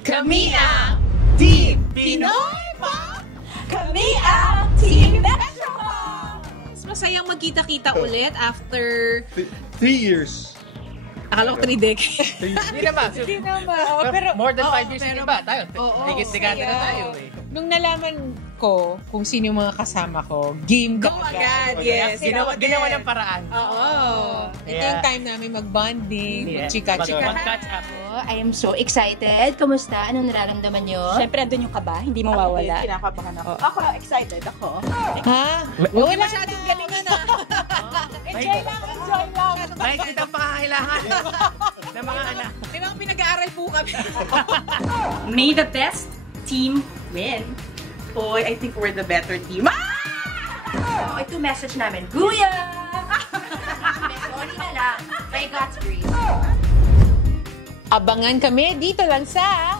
Kami ang Team Pinoy Pop! Kami ang Team Metro Pop! Masayang magkita-kita ulit after 3 years. akala ko 3 decades. Hindi naman. Hindi naman. Pero more than 5 years pero- din ba? Tayo, saya. tigit-tigatan na tayo eh. Nung nalaman ko kung sino yung mga kasama ko, game Go ka agad, yes. Ginawa ng paraan. Oo. Ito yung time namin mag-bonding, mag-chika-chika. Mag-catch up. I am so excited. Kumusta? Anong nararamdaman nyo? Siyempre, andun yung kaba, hindi mawawala. Kinakabahan ako. Ako, excited ako. Ha? Huwag masyadong galingan na. Enjoy lang, enjoy lang. Mahigit ang pangangailangan ng mga anak. May mga pinag-aaral po kami. May the best team win. Boy, I think we're the better team. Oh, ito message namin. Guya! Sorry na lang. By God's grace. Abangan kami dito lang sa